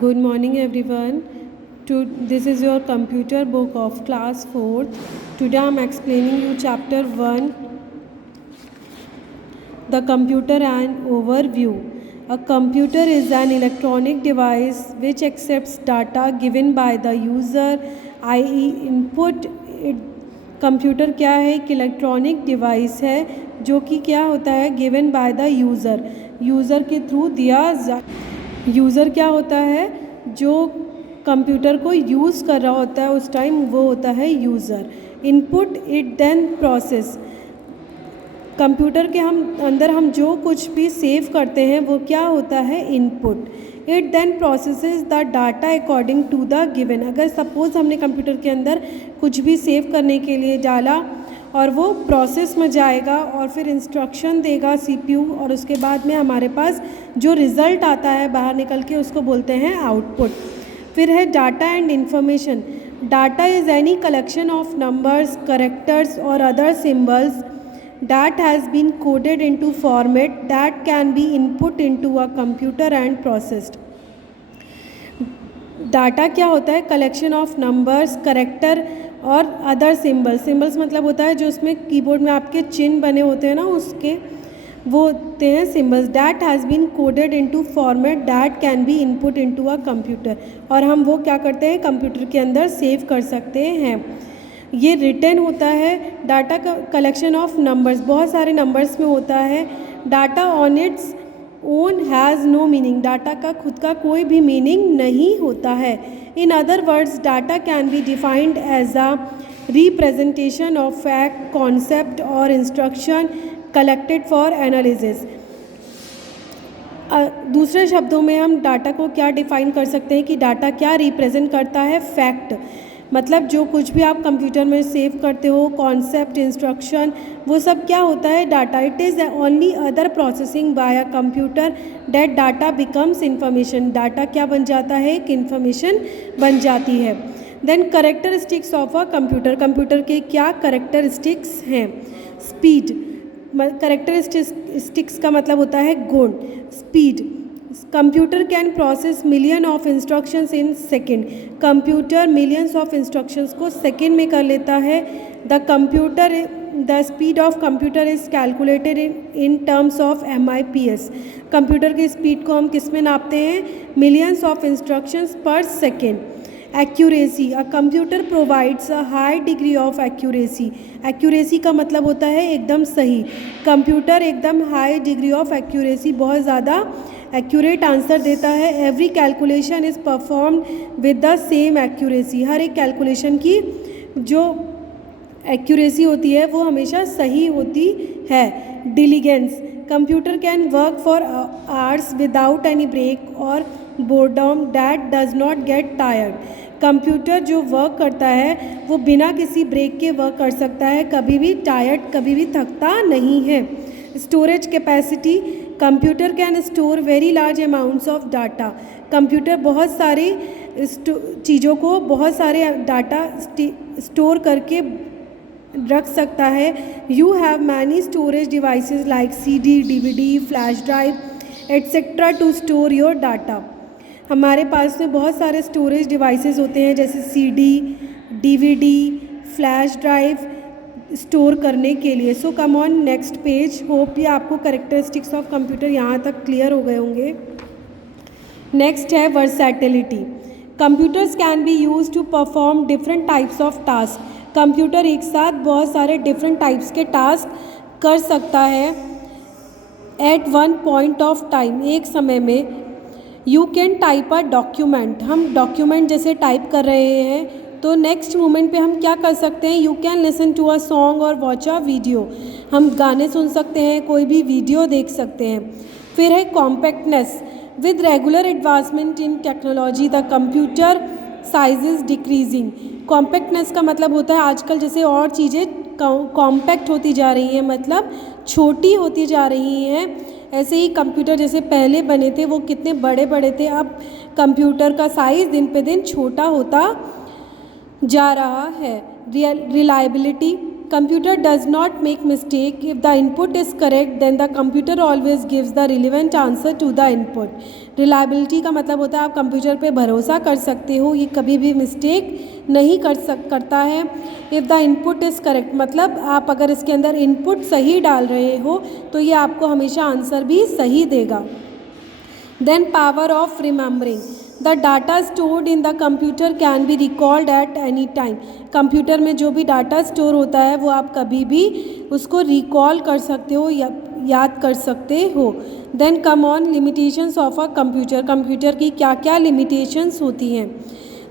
Good morning everyone. This is your computer book of class 4th. Today I am explaining you chapter 1, the computer and overview. A computer is an electronic device which accepts data given by the user, i.e. input. Computer क्या है? एक electronic device है जो कि क्या होता है? Given by the user के थ्रू दिया यूज़र क्या होता है? जो कंप्यूटर को यूज़ कर रहा होता है उस टाइम वो होता है user. Input it then process. Computer के अंदर हम जो कुछ भी सेव करते हैं वो क्या होता है? Input. It then processes the data according to the given. अगर सपोज़ हमने कंप्यूटर के अंदर कुछ भी सेव करने के लिए डाला और वो प्रोसेस में जाएगा और फिर इंस्ट्रक्शन देगा सीपीयू, और उसके बाद में हमारे पास जो रिज़ल्ट आता है बाहर निकल के उसको बोलते हैं आउटपुट. फिर है data and information. Data is any collection of numbers, characters और other symbols that has been coded into format that can be input into a computer and processed. Data क्या होता है? कलेक्शन ऑफ नंबर्स, करेक्टर और other symbols मतलब होता है जो उसमें कीबोर्ड में आपके चिन्ह बने होते हैं ना, उसके वो होते हैं symbols. That has been coded into format that can be input into a computer. और हम वो क्या करते हैं? कंप्यूटर के अंदर सेव कर सकते हैं. ये रिटर्न होता है. डाटा का कलेक्शन ऑफ नंबर्स, बहुत सारे नंबर्स में होता है. Data on its own has no meaning. Data का खुद का कोई भी मीनिंग नहीं होता है. In other words data can be defined as a representation of fact, concept और इंस्ट्रक्शन कलेक्टेड फॉर एनालिसिस. दूसरे शब्दों में हम डाटा को क्या डिफ़ाइन कर सकते हैं कि डाटा क्या रिप्रेजेंट करता है? फैक्ट, मतलब जो कुछ भी आप कंप्यूटर में सेव करते हो, कॉन्सेप्ट, इंस्ट्रक्शन, वो सब क्या होता है? Data. It is only other processing by a computer that data becomes information. Data क्या बन जाता है? एक इंफॉर्मेशन बन जाती है. Then characteristics of a computer. Computer के क्या करेक्टरिस्टिक्स हैं? स्पीड. करेक्टरिस्टिक्स का मतलब होता है गुण. Speed. Computer can process million of instructions in second. Computer millions of instructions को सेकेंड में कर लेता है. The speed of computer is calculated in terms of MIPS. Computer की स्पीड को हम किस में नापते हैं? मिलियंस ऑफ इंस्ट्रक्शंस पर second. Accuracy. A computer provides a high degree of accuracy. Accuracy का मतलब होता है एकदम सही. कंप्यूटर एकदम हाई डिग्री ऑफ एक्यूरेसी, बहुत ज़्यादा एक्यूरेट आंसर देता है. Every calculation is perform with the same accuracy. हर एक कैलकुलेशन की जो एक्यूरेसी होती है वो हमेशा सही होती है. Diligence. Computer can work for hours without any break और boredom that does not get tired. Computer जो वर्क करता है वो बिना किसी ब्रेक के वर्क कर सकता है, कभी भी टायर्ड, कभी भी थकता नहीं है. Storage capacity. Computer can store very large amounts of data. Computer बहुत सारी चीज़ों को, बहुत सारे डाटा स्टोर करके रख सकता है. You have many storage devices like CD, DVD, flash drive etcetera to store your data. हमारे पास में बहुत सारे स्टोरेज डिवाइसेस होते हैं जैसे CD, DVD, flash drive store करने के लिए. So come on next page. Hope ये आपको करेक्टरिस्टिक्स ऑफ कंप्यूटर यहाँ तक क्लियर हो गए होंगे. नेक्स्ट है versatility. Computers can be use to perform different types of task. Computer एक साथ बहुत सारे डिफरेंट टाइप्स के टास्क कर सकता है at one point of time, एक समय में. You can type a document. हम डॉक्यूमेंट जैसे टाइप कर रहे हैं तो नेक्स्ट मोमेंट पे हम क्या कर सकते हैं? You can listen to a song और वॉच अ वीडियो. हम गाने सुन सकते हैं, कोई भी वीडियो देख सकते हैं. फिर है compactness. With regular advancement in technology the computer size is decreasing. Compactness का मतलब होता है आजकल जैसे और चीज़ें कॉम्पैक्ट होती जा रही हैं, मतलब छोटी होती जा रही हैं, ऐसे ही कंप्यूटर जैसे पहले बने थे वो कितने बड़े बड़े थे, अब कंप्यूटर का साइज़ दिन पे दिन छोटा होता जा रहा है. Reliability. Computer does not make mistake. If the input is correct, then the computer always gives the relevant answer to the input. Reliability का मतलब होता है आप कंप्यूटर पे भरोसा कर सकते हो, ये कभी भी मिस्टेक नहीं करता है. If the input is correct मतलब आप अगर इसके अंदर इनपुट सही डाल रहे हो तो ये आपको हमेशा आंसर भी सही देगा. Then power of remembering. The data stored in the computer can be recalled at any time. Computer में जो भी डाटा स्टोर होता है वो आप कभी भी उसको रिकॉल कर सकते हो या याद कर सकते हो. Then come on limitations of a computer. Computer की क्या क्या लिमिटेशंस होती हैं.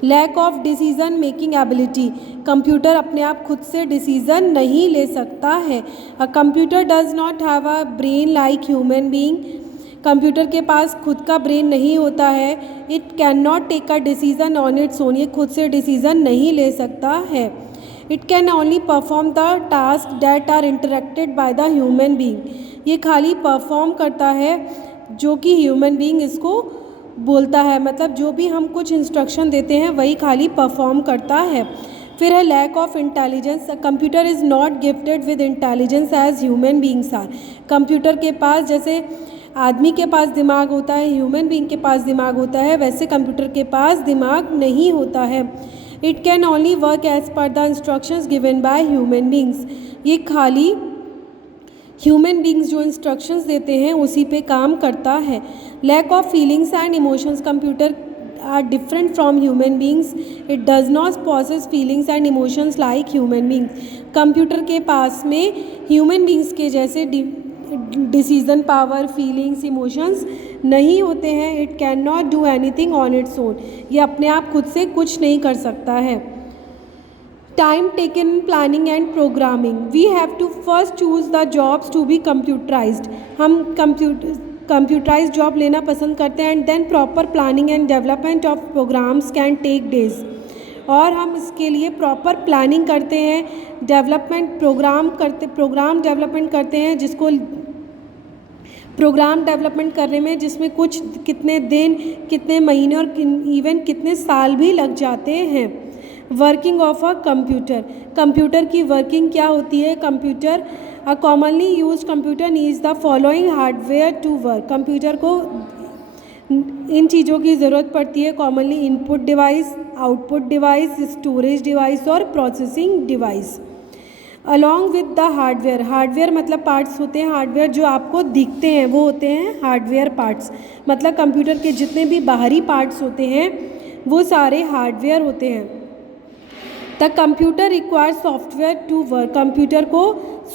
Lack of decision making ability. Computer अपने आप खुद से डिसीजन नहीं ले सकता है. A computer does not have a brain like human being. Computer के पास खुद का ब्रेन नहीं होता है. It can not take a decision on its own. ये खुद से डिसीज़न नहीं ले सकता है. It can only perform the task that are interacted by the human being. ये खाली परफॉर्म करता है जो कि ह्यूमन बीइंग इसको बोलता है. मतलब जो भी हम कुछ इंस्ट्रक्शन देते हैं वही खाली परफॉर्म करता है. फिर है lack of intelligence. Computer is not gifted with intelligence as human beings are. Computer के पास जैसे आदमी के पास दिमाग होता है, ह्यूमन बीइंग के पास दिमाग होता है, वैसे कंप्यूटर के पास दिमाग नहीं होता है. It can only work as per the instructions given by human beings. ये खाली ह्यूमन बीइंग्स जो इंस्ट्रक्शंस देते हैं उसी पे काम करता है. Lack of feelings and emotions. Computer are different from human beings. It does not possess feelings and emotions like human beings. Computer के पास में ह्यूमन बीइंग्स के जैसे डिसीजन पावर, फीलिंग्स, इमोशंस नहीं होते हैं. It can not do anything on its own. ये अपने आप खुद से कुछ नहीं कर सकता है. Time taken in planning and programming. We have to first choose the jobs to be computerised. हम कंप्यूटराइज जॉब लेना पसंद करते हैं. And then proper planning and development of programs can take days. और हम इसके लिए प्रॉपर प्लानिंग करते हैं, प्रोग्राम डेवलपमेंट करते हैं, जिसको प्रोग्राम डेवलपमेंट करने में जिसमें कितने दिन, कितने महीने और इवन कितने साल भी लग जाते हैं. Working of a computer. Computer की वर्किंग क्या होती है. Computer a commonly use computer needs the following hardware to work. Computer को इन चीज़ों की ज़रूरत पड़ती है commonly. Input device, output device, storage device और processing device. Along with the hardware. Hardware मतलब पार्ट्स होते हैं. हार्डवेयर जो आपको दिखते हैं वो होते हैं हार्डवेयर पार्ट्स. मतलब कंप्यूटर के जितने भी बाहरी पार्ट्स होते हैं वो सारे हार्डवेयर होते हैं. The computer requires software to work. Computer को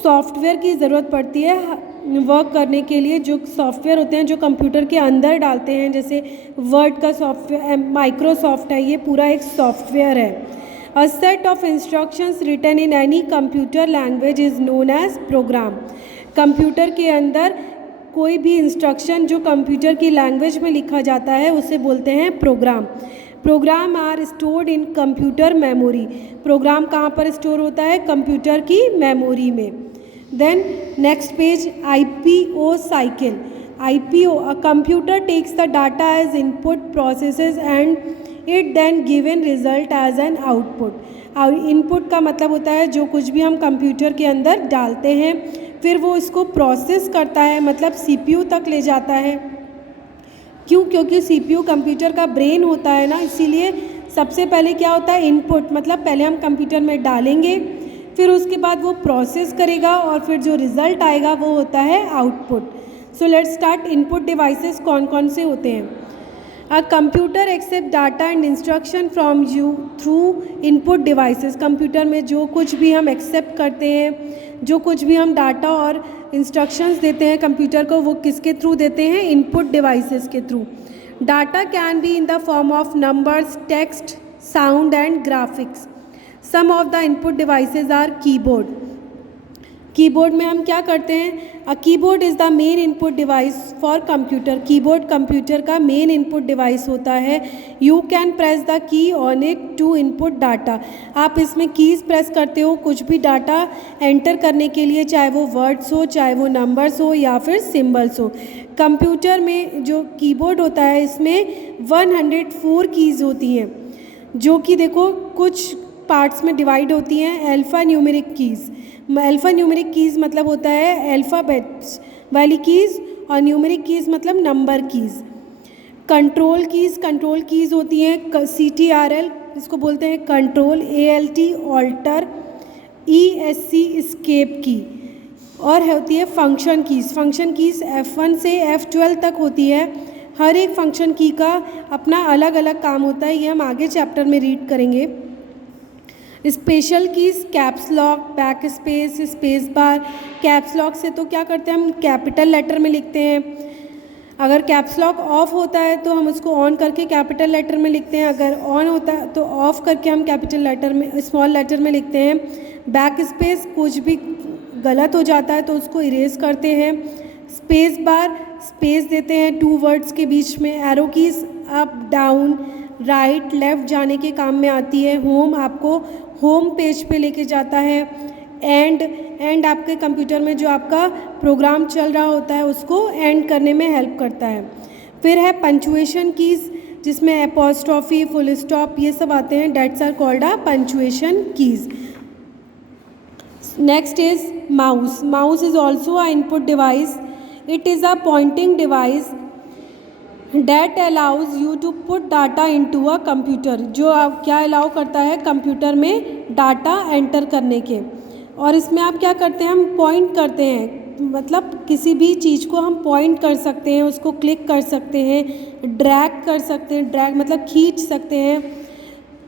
सॉफ्टवेयर की ज़रूरत पड़ती है वर्क करने के लिए. जो सॉफ्टवेयर होते हैं जो कंप्यूटर के अंदर डालते हैं, जैसे वर्ड का सॉफ्टवेयर, माइक्रोसॉफ्ट है, ये पूरा एक सॉफ्टवेयर है. A set of instructions written in any computer language is known as program. Computer के अंदर कोई भी इंस्ट्रक्शन जो कंप्यूटर की लैंग्वेज में लिखा जाता है उसे बोलते हैं program. Program are stored in computer memory. Program कहाँ पर स्टोर होता है. कंप्यूटर की मेमोरी में. Then next page, IPO cycle. IPO, a computer takes the data as input, processes and it then given result as an output. Input का मतलब होता है जो कुछ भी हम कंप्यूटर के अंदर डालते हैं फिर वो इसको प्रोसेस करता है, मतलब CPU तक ले जाता है. क्यों? क्योंकि CPU कंप्यूटर का ब्रेन होता है ना, इसीलिए सबसे पहले क्या होता है इनपुट, मतलब पहले हम कंप्यूटर में डालेंगे फिर उसके बाद वो प्रोसेस करेगा और फिर जो रिज़ल्ट आएगा वो होता है output. So let's start. Input devices कौन कौन से होते हैं. A computer accept data and instruction from you through input devices. Computer में जो कुछ भी हम एक्सेप्ट करते हैं, जो कुछ भी हम डाटा और इंस्ट्रक्शंस देते हैं कंप्यूटर को, वो किसके थ्रू देते हैं. इनपुट डिवाइसेस के through. Data can be in the form of numbers, text, sound and graphics. Some of the input devices are keyboard. Keyboard में हम क्या करते हैं. A keyboard is the main input device for computer. Keyboard computer का main input device होता है. You can press the key on it to input data. आप इसमें कीज़ प्रेस करते हो कुछ भी डाटा एंटर करने के लिए, चाहे वो वर्ड्स हो, चाहे वो नंबर्स हो या फिर सिम्बल्स हो. कंप्यूटर में जो कीबोर्ड होता है इसमें 104 कीज़ होती हैं, जो कि देखो कुछ पार्ट्स में डिवाइड होती हैं alphanumeric keys. Alphanumeric keys मतलब होता है अल्फ़ाबेट्स वाली कीज़ और न्यूमेरिक कीज़ मतलब नंबर कीज़। कंट्रोल कीज़ होती हैं CTRL, इसको बोलते हैं control, ALT alter, ESC escape key, और होती है फंक्शन कीज़ F1 से F12 तक होती है। हर एक फंक्शन की का अपना अलग अलग काम होता है, ये हम आगे चैप्टर में रीड करेंगे। Special keys caps lock, back space, space bar. Caps lock से तो क्या करते हैं, हम कैपिटल लेटर में लिखते हैं। अगर कैप्स लॉक ऑफ होता है तो हम उसको ऑन करके कैपिटल लेटर में लिखते हैं, अगर ऑन होता है तो ऑफ करके हम कैपिटल लेटर में स्मॉल लेटर में लिखते हैं। बैक स्पेस, कुछ भी गलत हो जाता है तो उसको इरेज करते हैं। स्पेस बार, स्पेस देते हैं 2 वर्ड्स के बीच में। Arrow keys up down right left जाने के काम में आती है। होम आपको होम पेज पे लेके जाता है। एंड आपके कंप्यूटर में जो आपका प्रोग्राम चल रहा होता है उसको एंड करने में हेल्प करता है। फिर है पंचुएशन कीज़, जिसमें एपोस्ट्रॉफी, फुल स्टॉप ये सब आते हैं, that's are called a punctuation keys. Next is mouse is also a input device. It is a pointing device that allows you to put data into a computer, जो आप क्या allow करता है computer में डाटा एंटर करने के। और इसमें आप क्या करते हैं, हम पॉइंट करते हैं, मतलब किसी भी चीज़ को हम पॉइंट कर सकते हैं, उसको क्लिक कर सकते हैं, ड्रैग कर सकते हैं, ड्रैग मतलब खींच सकते हैं।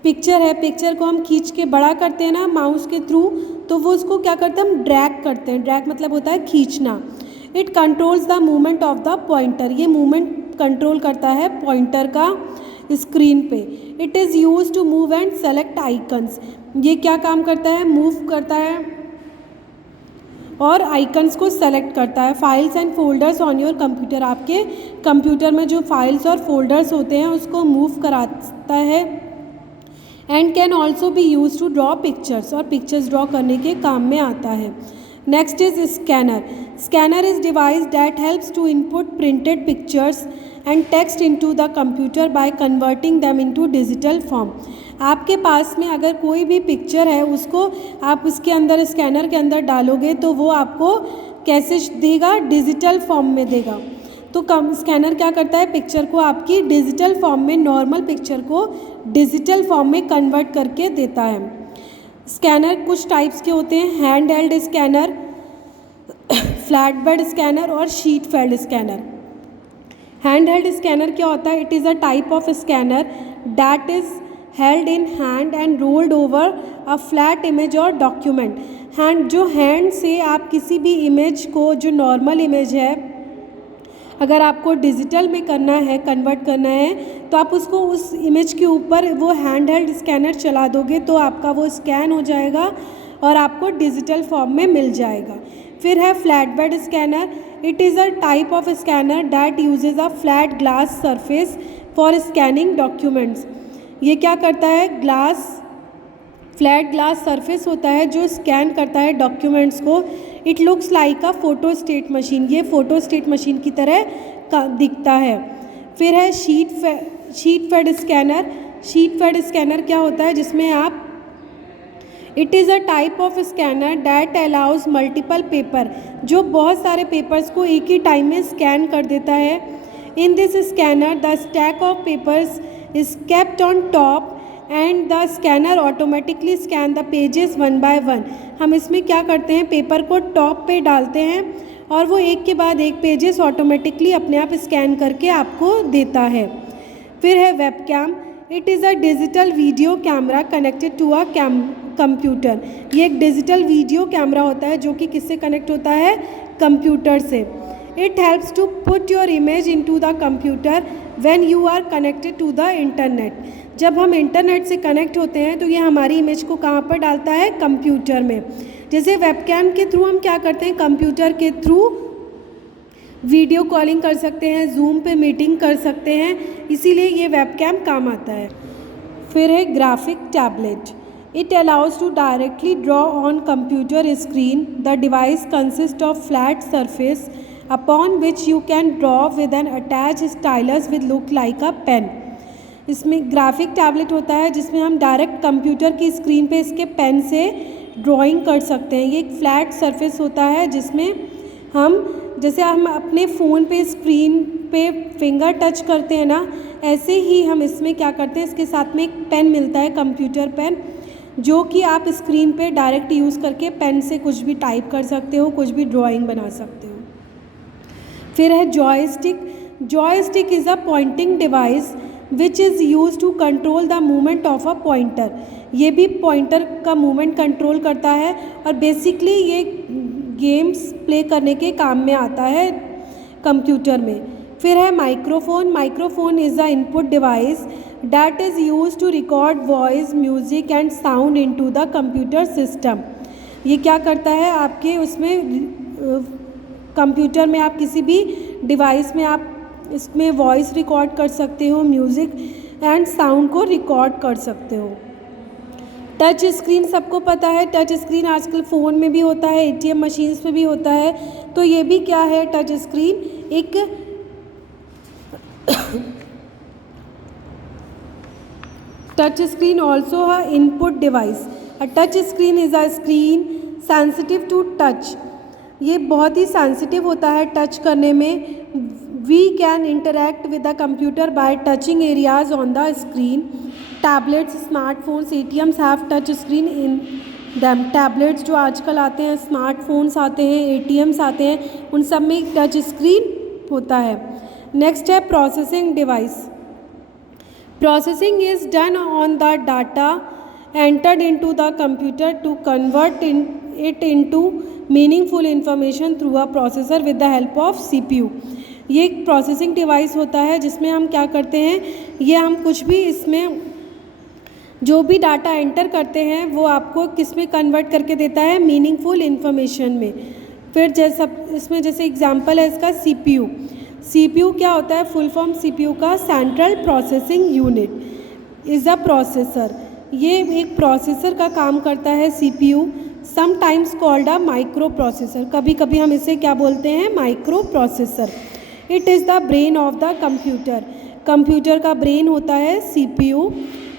पिक्चर है, पिक्चर को हम खींच के बड़ा करते हैं ना माउस के थ्रू, तो वो उसको क्या करते हैं, हम ड्रैग करते हैं। ड्रैग मतलब होता है खींचना। It controls the movement of the pointer, ये मूवमेंट कंट्रोल करता है पॉइंटर का स्क्रीन पे। It is use to move and select icons, ये क्या काम करता है, मूव करता है और आइकन्स को सेलेक्ट करता है। Files and folders on your computer, आपके कंप्यूटर में जो फाइल्स और फोल्डर्स होते हैं उसको मूव कराता है। And can also be use to draw pictures, और पिक्चर्स ड्रॉ करने के काम में आता है। Next is scanner is device that helps to input printed pictures and text into the computer by converting them into digital form. आपके पास में अगर कोई भी पिक्चर है उसको आप उसके अंदर स्कैनर के अंदर डालोगे तो वो आपको कैसे देगा, डिजिटल फॉर्म में देगा। तो स्कैनर क्या करता है, पिक्चर को आपकी डिजिटल फॉर्म में, नॉर्मल पिक्चर को डिजिटल फॉर्म में कन्वर्ट करके देता है। स्कैनर कुछ टाइप्स के होते हैं, hand held scanner, flat bed scanner और sheet fed scanner. Hand held scanner क्या होता है, it is a type of scanner that is held in hand and rolled over a flat image और document. हैंड से आप किसी भी इमेज को, जो नॉर्मल इमेज है, अगर आपको डिजिटल में करना है, कन्वर्ट करना है, तो आप उसको उस इमेज के ऊपर वो हैंड हेल्ड स्कैनर चला दोगे तो आपका वो स्कैन हो जाएगा और आपको डिजिटल फॉर्म में मिल जाएगा। फिर है flat bed scanner. It is a type of scanner that usage a flat glass surface for scanning documents. ये क्या करता है, फ्लैट ग्लास सरफेस होता है जो स्कैन करता है डॉक्यूमेंट्स को। It looks like a photostat machine, ये फोटोस्टेट मशीन की तरह दिखता है। फिर है sheet fed scanner. Sheet fed scanner क्या होता है, जिसमें आप, it is a type of scanner that allows multiple paper, जो बहुत सारे पेपर्स को एक ही टाइम में स्कैन कर देता है। In this scanner the stack of papers is kept on top and the scanner automatically scan the pages one by one. हम इसमें क्या करते हैं, पेपर को टॉप पे डालते हैं और वो एक के बाद एक पेजेस ऑटोमेटिकली अपने आप स्कैन करके आपको देता है। फिर है webcam. It is a digital video camera connected to a computer. ये एक डिजिटल वीडियो कैमरा होता है जो कि किससे कनेक्ट होता है, कंप्यूटर से। It helps to put your image in to the computer when you are connected to the internet. जब हम इंटरनेट से कनेक्ट होते हैं तो ये हमारी इमेज को कहाँ पर डालता है, कंप्यूटर में। जैसे वेबकैम के थ्रू हम क्या करते हैं, कंप्यूटर के थ्रू वीडियो कॉलिंग कर सकते हैं, जूम पे मीटिंग कर सकते हैं, इसीलिए ये वेबकैम काम आता है। फिर है graphic tablet. It allows to directly draw on computer screen. The device consist of flat surface upon which you can draw with an attached stylus with look like a pen। इसमें graphic tablet होता है जिसमें हम direct computer की screen पे इसके pen से drawing कर सकते हैं। ये एक फ्लैट सरफेस होता है जिसमें हम जैसे हम अपने फ़ोन पे स्क्रीन पे फिंगर टच करते हैं ना, ऐसे ही हम इसमें क्या करते हैं, इसके साथ में एक पेन मिलता है, कंप्यूटर पेन, जो कि आप स्क्रीन पे डायरेक्ट यूज़ करके पेन से कुछ भी टाइप कर सकते हो, कुछ भी ड्राइंग बना सकते हो। फिर है joystick. Joystick is a pointing device which is use to control the movement of a pointer. ये भी पॉइंटर का मूवमेंट कंट्रोल करता है और बेसिकली ये गेम्स प्ले करने के काम में आता है कंप्यूटर में। फिर है microphone. Microphone is a input device that is use to record voice, music and sound into the computer system. ये क्या करता है, आपके उसमें कंप्यूटर में आप किसी भी डिवाइस में आप इसमें वॉइस रिकॉर्ड कर सकते हो, म्यूज़िक एंड साउंड को रिकॉर्ड कर सकते हो। टच स्क्रीन सबको पता है, टच स्क्रीन आजकल फ़ोन में भी होता है, एटीएम मशीन्स में भी होता है। तो ये भी क्या है, टच स्क्रीन एक touch screen also a input device. A touch screen is a screen sensitive to touch. ये बहुत ही सेंसिटिव होता है टच करने में। We can interact with the computer by touching areas on the screen. Tablets, smartphones, ATMs have touch screen in them. Tablets जो आजकल आते हैं, स्मार्टफोन्स आते हैं, एटीएम्स आते हैं, उन सब में टच स्क्रीन होता है। नेक्स्ट है processing device. Processing is done on the data entered into the computer to convert it into meaningful information through a processor with the help of CPU। ये एक प्रोसेसिंग डिवाइस होता है जिसमें हम क्या करते हैं, ये हम कुछ भी इसमें जो भी डाटा एंटर करते हैं वो आपको किस में कन्वर्ट करके देता है, मीनिंगफुल इन्फॉर्मेशन में। फिर जैसा इसमें जैसे एग्जांपल है इसका CPU। CPU क्या होता है, फुल फॉर्म CPU का central processing unit is a processor. ये एक प्रोसेसर का काम करता है CPU, sometimes called a micro processor. कभी कभी हम इसे क्या बोलते हैं, micro processor. It is the brain of the computer. Computer का ब्रेन होता है CPU।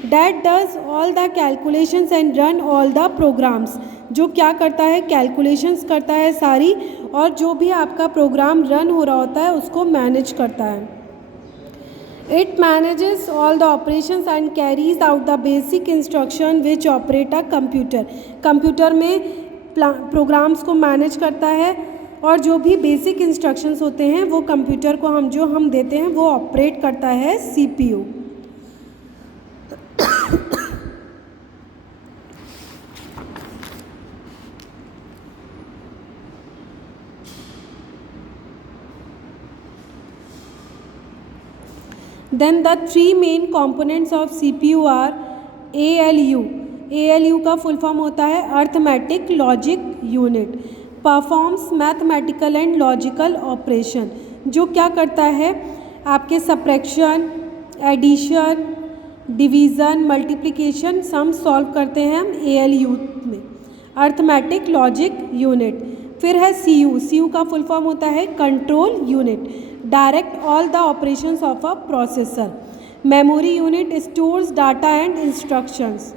That does all the calculations and run all the programs. जो क्या करता है, कैलकुलेशंस करता है सारी, और जो भी आपका प्रोग्राम रन हो रहा होता है उसको मैनेज करता है। It manages all the operations and carries out the basic instruction which operate a computer. Computer में प्रोग्राम्स को मैनेज करता है और जो भी बेसिक इंस्ट्रक्शंस होते हैं वो कंप्यूटर को हम देते हैं वो ऑपरेट करता है CPU। Then the three main components of CPU are ALU। ALU का फुल फॉर्म होता है arithmetic logic unit. Performs mathematical and logical operation. जो क्या करता है, आपके subtraction, addition, division, multiplication, sum सॉल्व करते हैं हम ALU में, अर्थमेटिक लॉजिक यूनिट। फिर है CU। CU का फुल फॉर्म होता है control unit, direct all the operations of a processor. Memory unit stores data and instructions.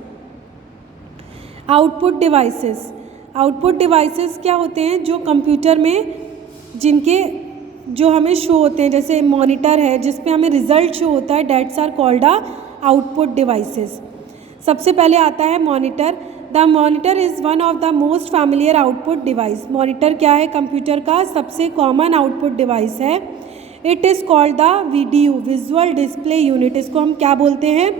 Output devices. Output devices क्या होते हैं, जो कंप्यूटर में जिनके जो हमें शो होते हैं, जैसे मॉनिटर है जिस पे हमें रिजल्ट शो होता है, that's are called a output devices. सबसे पहले आता है monitor. The monitor is one of the most familiar output device. Monitor क्या है, कंप्यूटर का सबसे कॉमन आउटपुट डिवाइस है। It is called the VDU, visual display unit. इसको हम क्या बोलते हैं,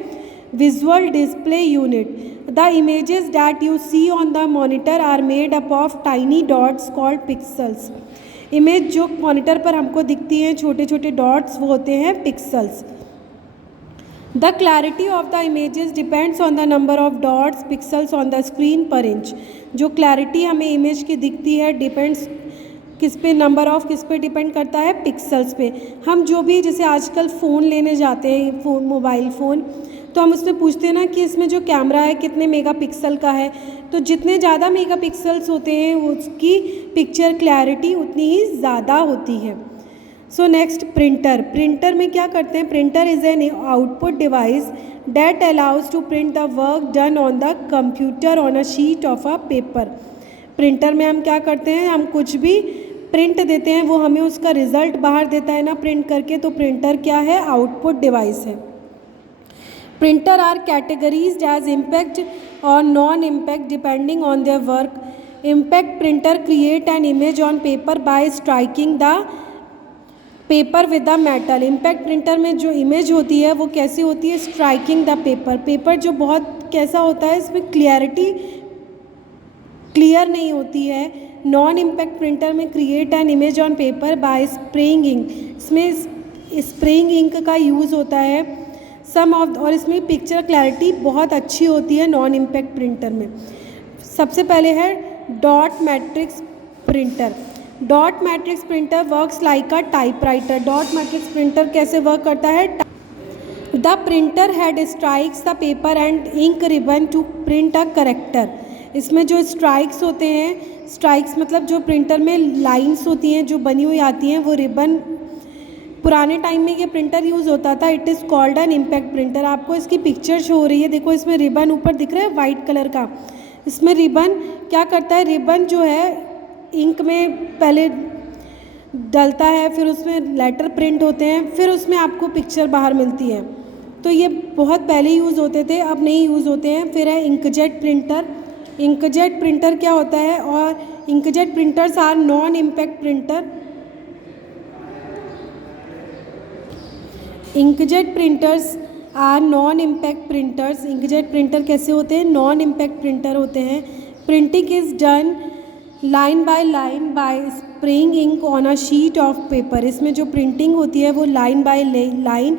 visual display unit. The images that you see on the monitor are made up of tiny dots called pixels. Image जो monitor पर हमको दिखती हैं, छोटे छोटे डॉट्स, वो होते हैं pixels. The clarity of the images depends on the number of dots pixels on the screen पर इंच। जो क्लैरिटी हमें इमेज की दिखती है डिपेंड्स किस पे, नंबर ऑफ किस पे डिपेंड करता है, पिक्सल्स पे। हम जो भी जैसे आजकल फ़ोन लेने जाते हैं, फ़ोन, मोबाइल फ़ोन, तो हम उसमें पूछते हैं ना कि इसमें जो कैमरा है कितने मेगापिक्सल का है। तो जितने ज़्यादा मेगापिक्सल्स होते हैं उसकी पिक्चर क्लैरिटी उतनी ही ज़्यादा होती है। So next printer. प्रिंटर में क्या करते हैं? Printer is an output device that allows to print the work done on the computer on a sheet of a paper. Printer में हम क्या करते हैं? हम कुछ भी प्रिंट देते हैं, वो हमें उसका रिजल्ट बाहर देता है ना प्रिंट करके, तो प्रिंटर क्या है? आउटपुट डिवाइस है। Printer are categories as impact और non impact depending on their work. Impact printer create an image on paper by striking the paper with the metal. Impact printer में जो image होती है वो कैसी होती है? Striking the paper. पेपर जो बहुत कैसा होता है, इसमें क्लियरिटी क्लियर नहीं होती है। नॉन इम्पैक्ट प्रिंटर में create an image on paper by spraying ink. इसमें स्प्रेइंग इंक का यूज़ होता है सम ऑफ, और इसमें पिक्चर क्लैरिटी बहुत अच्छी होती है नॉन इम्पैक्ट प्रिंटर में। सबसे पहले है dot matrix printer. Dot matrix printer works like a typewriter. Dot matrix printer कैसे वर्क करता है? The printer head strikes the paper and ink ribbon to print a character. इसमें जो स्ट्राइक्स होते हैं, स्ट्राइक्स मतलब जो प्रिंटर में लाइंस होती हैं जो बनी हुई आती हैं, वो रिबन, पुराने टाइम में ये प्रिंटर यूज़ होता था। It is called an impact printer. आपको इसकी पिक्चर शो हो रही है, देखो इसमें रिबन ऊपर दिख रहा है वाइट कलर का। इसमें रिबन क्या करता है? रिबन जो है इंक में पहले डलता है, फिर उसमें लेटर प्रिंट होते हैं, फिर उसमें आपको पिक्चर बाहर मिलती है। तो ये बहुत पहले यूज़ होते थे, अब नहीं यूज़ होते हैं। फिर है इंकजेट प्रिंटर। इंकजेट प्रिंटर क्या होता है? और inkjet printers are non impact printer. Inkjet printers are non impact printers. Inkjet printer कैसे होते हैं? नॉन इम्पैक्ट प्रिंटर होते हैं। Printing is done line by spraying ink on a sheet of paper. इसमें जो प्रिंटिंग होती है वो लाइन बाय लाइन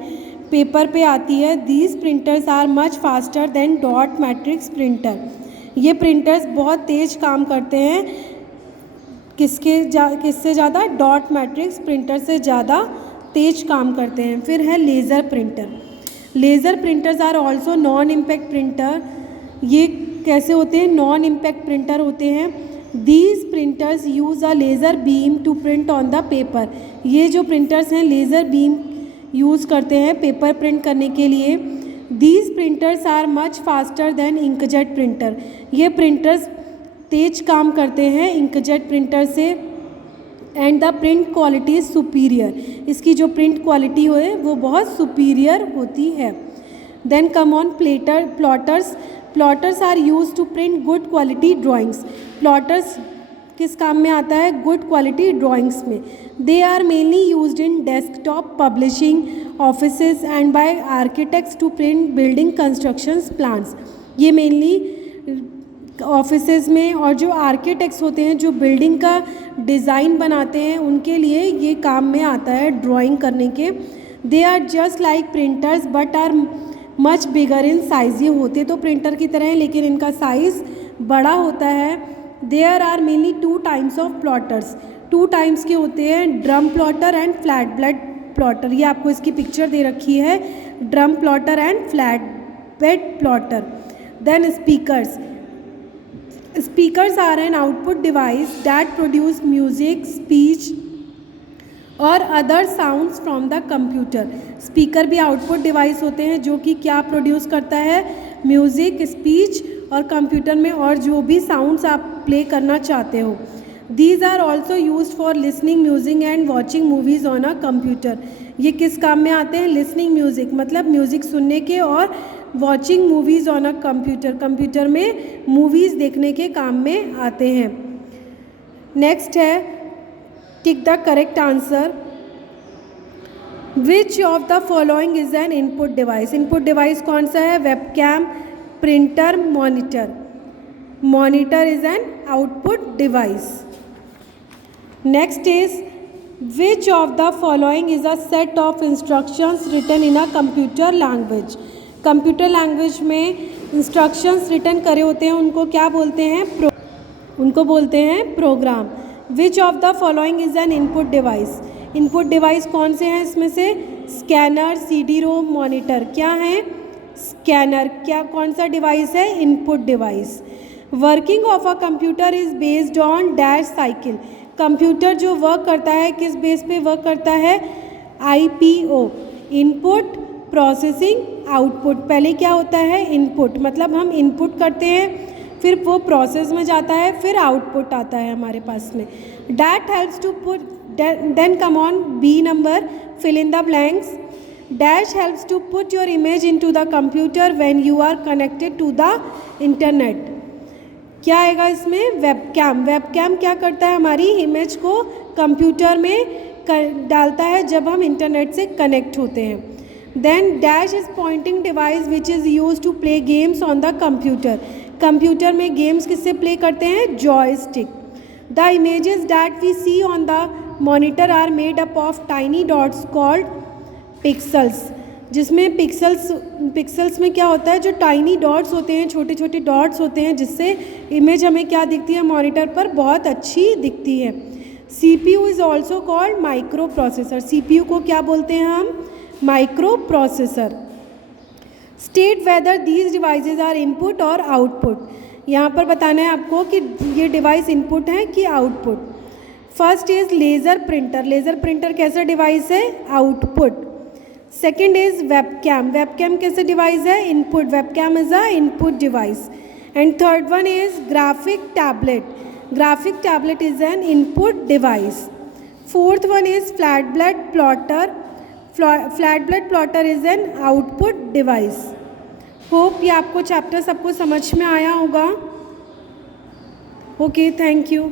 पेपर पे आती है। These printers are much faster than dot matrix printer. ये प्रिंटर्स बहुत तेज़ काम करते हैं, किससे ज़्यादा? डॉट मैट्रिक्स प्रिंटर से ज़्यादा तेज काम करते हैं। फिर है laser printer. Laser printers are also non impact printer. ये कैसे होते हैं? नॉन इम्पैक्ट प्रिंटर होते हैं। These printers use a laser beam to print on the paper. ये जो प्रिंटर्स हैं लेज़र बीम यूज़ करते हैं पेपर प्रिंट करने के लिए। These printers are much faster than inkjet printer. ये प्रिंटर्स तेज काम करते हैं इंकजेट प्रिंटर से। And the print quality is superior. इसकी जो प्रिंट क्वालिटी है वो बहुत सुपीरियर होती है। Then come on plotters. Plotters are use to print good quality drawings. Plotters किस काम में आता है? गुड क्वालिटी ड्राइंग्स में। They are mainly used in desktop publishing offices and by architects to print building constructions plans. ये mainly offices में, और जो आर्किटेक्ट्स होते हैं जो बिल्डिंग का डिज़ाइन बनाते हैं, उनके लिए ये काम में आता है ड्राइंग करने के। They are just like printers but are much bigger in size. ये होते तो प्रिंटर की तरह हैं लेकिन इनका साइज़ बड़ा होता है। There are mainly 2 types of plotters. 2 types के होते हैं, drum plotter and flat bed plotter. ये आपको इसकी पिक्चर दे रखी है, drum plotter and flat bed plotter. Then speakers. Speakers are an output device that produce music, speech और other sounds from the computer. Speaker भी आउटपुट डिवाइस होते हैं जो कि क्या प्रोड्यूस करता है? म्यूज़िक, स्पीच और कंप्यूटर में और जो भी साउंड्स आप प्ले करना चाहते हो। These are also use for listening music and watching movies on a computer. ये किस काम में आते हैं? लिसनिंग म्यूज़िक मतलब म्यूज़िक सुनने के, और watching movies on a computer, computer में मूवीज़ देखने के काम में आते हैं। नेक्स्ट है tick the correct answer. Which of the following is an input device? Input device कौन सा है? Webcam, printer, monitor. Monitor is an output device. Next is which of the following is a set of instructions written in a computer language? Computer language में instructions written करे होते हैं उनको क्या बोलते हैं? उनको बोलते हैं program. Which of the following is an input device? Input device कौन से हैं इसमें से? Scanner, CD ROM, monitor. क्या है? स्कैनर। क्या कौन सा डिवाइस है? Input device. Working of a computer is based on dash cycle. Computer जो वर्क करता है किस बेस पे वर्क करता है, IPO, इनपुट प्रोसेसिंग आउटपुट। पहले क्या होता है, इनपुट, मतलब हम इनपुट करते हैं, फिर वो प्रोसेस में जाता है, फिर आउटपुट आता है हमारे पास में। That helps to put, then come on B number, fill in the blanks. Dash helps to put your image in to the computer when you are connected to the internet. क्या आएगा इसमें, webcam. Webcam क्या करता है, हमारी image को computer में डालता है जब हम इंटरनेट से कनेक्ट होते हैं। Then dash is pointing device which is use to play games on the computer. Computer में गेम्स किससे प्ले करते हैं, joystick. The images that we see on the monitor are made up of tiny dots called pixels, जिसमें pixels में क्या होता है, जो टाइनी डॉट्स होते हैं, छोटे छोटे डॉट्स होते हैं, जिससे इमेज हमें क्या दिखती है मॉनिटर पर, बहुत अच्छी दिखती है। CPU is also called micro processor. CPU को क्या बोलते हैं हम, micro processor. State whether these devices are input और आउटपुट। यहाँ पर बताना है आपको कि ये डिवाइस इनपुट है कि output. First is laser printer. Laser printer कैसा डिवाइस है, output. Second is webcam. Webcam कैसे डिवाइस है, input. Webcam is a input device. And third one is graphic tablet. Graphic tablet is an input device. Fourth one is flatbed plotter. Flatbed plotter is an output device. Hope ये आपको chapter सबको समझ में आया होगा। Okay, thank you.